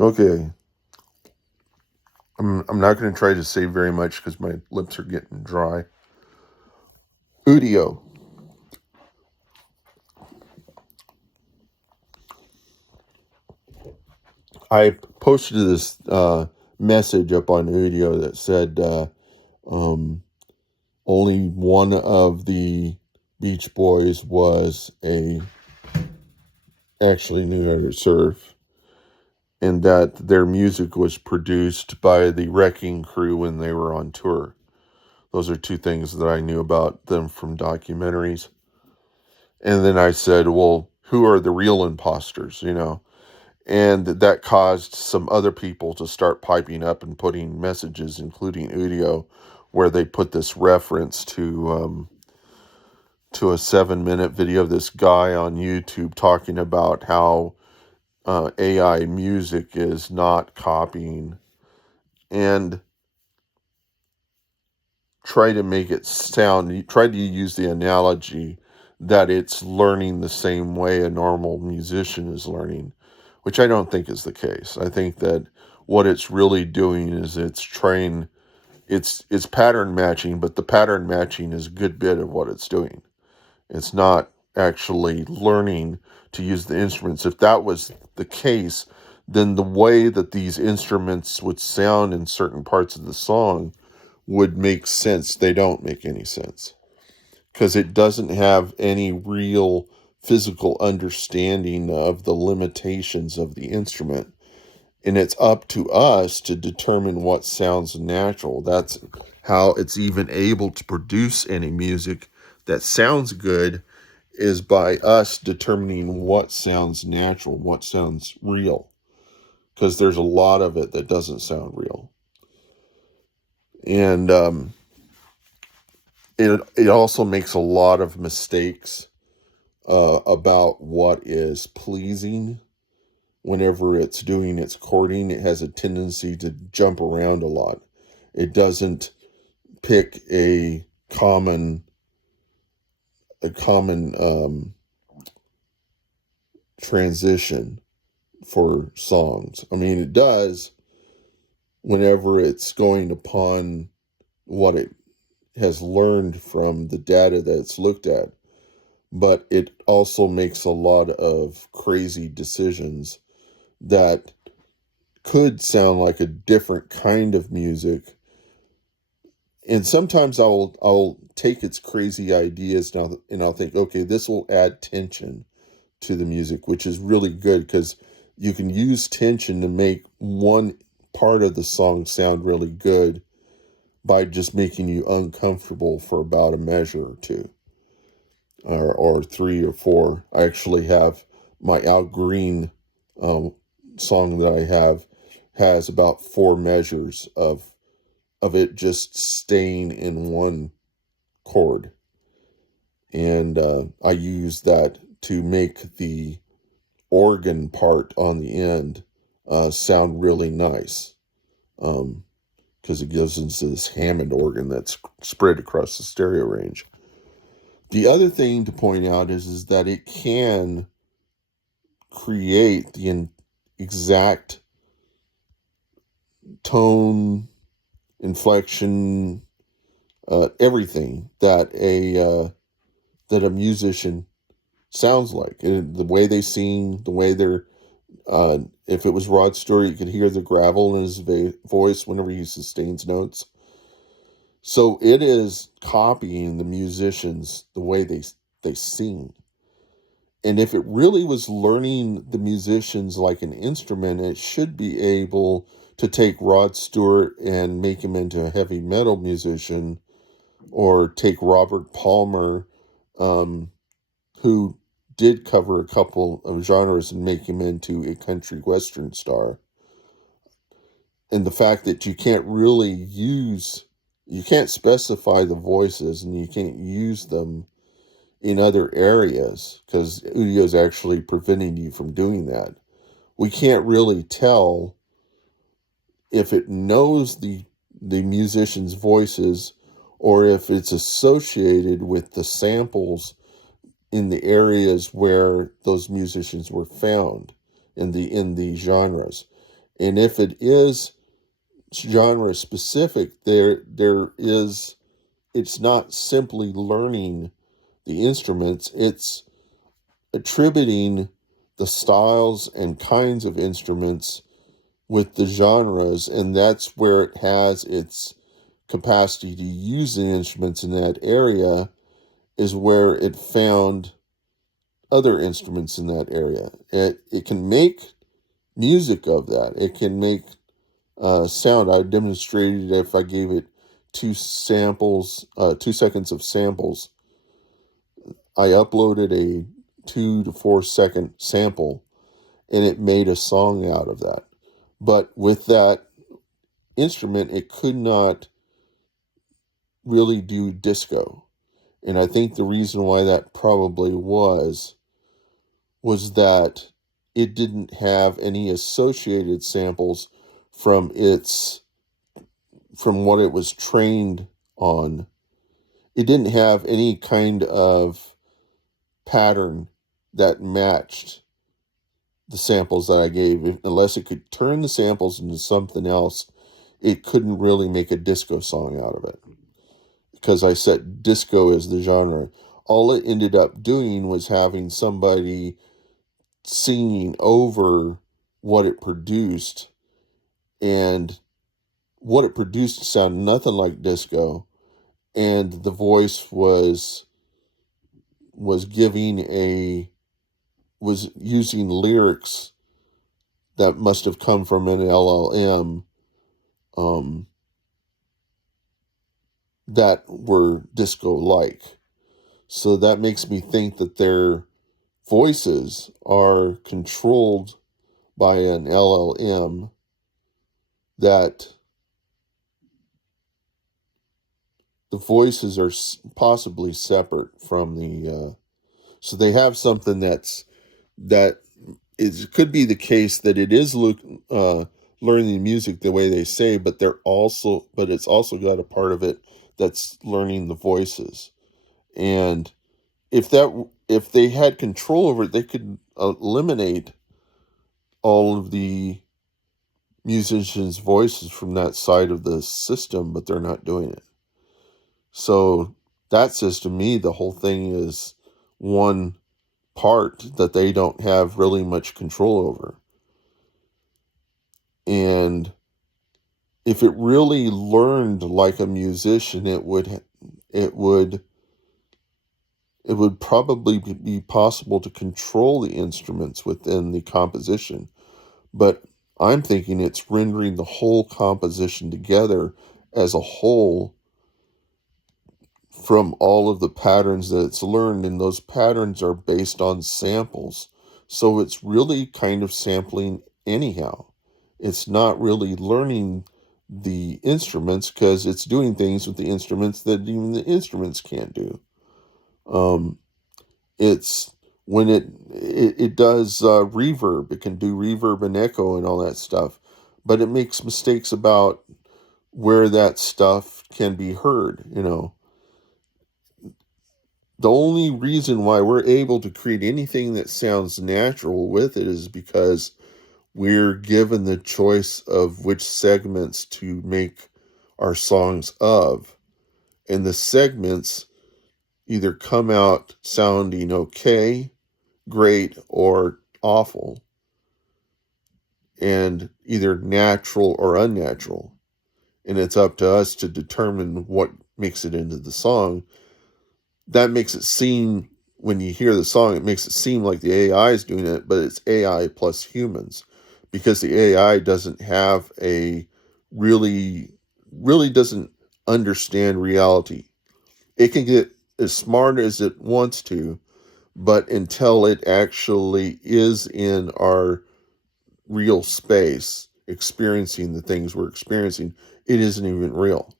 Okay, I'm not going to try to say very much because my lips are getting dry. Udio. I posted this message up on Udio that said um, only one of the Beach Boys was a actually knew how to surf, and that their music was produced by the Wrecking Crew when they were on tour. Those are two things that I knew about them from documentaries. And then I said, well, who are the real imposters, And that caused some other people to start piping up and putting messages, including Udio, where they put this reference to a 7-minute video of this guy on YouTube talking about how AI music is not copying, and try to make it sound, try to use the analogy that it's learning the same way a normal musician is learning, which I don't think is the case. I think that what it's really doing is it's pattern matching, but the pattern matching is a good bit of what it's doing. It's not actually learning to use the instruments. If that was the case, then the way that these instruments would sound in certain parts of the song would make sense. They don't make any sense because it doesn't have any real physical understanding of the limitations of the instrument. And it's up to us to determine what sounds natural. That's how it's even able to produce any music that sounds good, is by us determining what sounds natural, what sounds real. Because there's a lot of it that doesn't sound real. And it also makes a lot of mistakes about what is pleasing. Whenever it's doing its chording, it has a tendency to jump around a lot. It doesn't pick a common transition for songs. I mean, it does whenever it's going upon what it has learned from the data that it's looked at, but it also makes a lot of crazy decisions that could sound like a different kind of music. And sometimes I'll take its crazy ideas now and I'll think, okay, this will add tension to the music, which is really good because you can use tension to make one part of the song sound really good by just making you uncomfortable for about a measure or two, or three or four. I actually have my Al Green um, song that I have has about four measures of it just staying in one chord, and I use that to make the organ part on the end sound really nice, because it gives into this Hammond organ that's spread across the stereo range. The other thing to point out is that it can create the exact tone, inflection, everything that a musician sounds like. The way they sing, the way they're. If it was Rod Stewart, you could hear the gravel in his voice whenever he sustains notes. So it is copying the musicians the way they sing. And if it really was learning the musicians like an instrument, it should be able to take Rod Stewart and make him into a heavy metal musician, or take Robert Palmer, um, who did cover a couple of genres, and make him into a country western star. And the fact that you can't specify the voices and you can't use them in other areas because Udio is actually preventing you from doing that. We can't really tell if it knows the musicians' voices or if it's associated with the samples in the areas where those musicians were found in the genres. And if it is genre specific, it's not simply learning the instruments, it's attributing the styles and kinds of instruments with the genres, and that's where it has its capacity to use the instruments in that area, is where it found other instruments in that area. It can make music of that. It can make sound. I demonstrated if I gave it 2 seconds of samples. I uploaded a 2 to 4 second sample, and it made a song out of that. But with that instrument, it could not really do disco. And I think the reason why that probably was that it didn't have any associated samples from what it was trained on. It didn't have any kind of pattern that matched the samples that I gave. Unless it could turn the samples into something else, it couldn't really make a disco song out of it, because I set disco as the genre. All it ended up doing was having somebody singing over what it produced, and what it produced sounded nothing like disco, and the voice was using lyrics that must have come from an LLM, that were disco-like. So that makes me think that their voices are controlled by an LLM, that the voices are possibly separate from the... so they have something that could be the case, that it is learning the music the way they say, but it's also got a part of it that's learning the voices. And if they had control over it, they could eliminate all of the musicians' voices from that side of the system, but they're not doing it. So that says to me the whole thing is one part that they don't have really much control over. And if it really learned like a musician, it would probably be possible to control the instruments within the composition. But I'm thinking it's rendering the whole composition together as a whole from all of the patterns that it's learned, and those patterns are based on samples. So it's really kind of sampling anyhow. It's not really learning the instruments, because it's doing things with the instruments that even the instruments can't do. It's when it does reverb. It can do reverb and echo and all that stuff, but it makes mistakes about where that stuff can be heard. The only reason why we're able to create anything that sounds natural with it is because we're given the choice of which segments to make our songs of. And the segments either come out sounding okay, great, or awful, and either natural or unnatural. And it's up to us to determine what makes it into the song. That makes it seem, when you hear the song, it makes it seem like the AI is doing it, but it's AI plus humans, because the AI doesn't have really doesn't understand reality. It can get as smart as it wants to, but until it actually is in our real space experiencing the things we're experiencing, it isn't even real.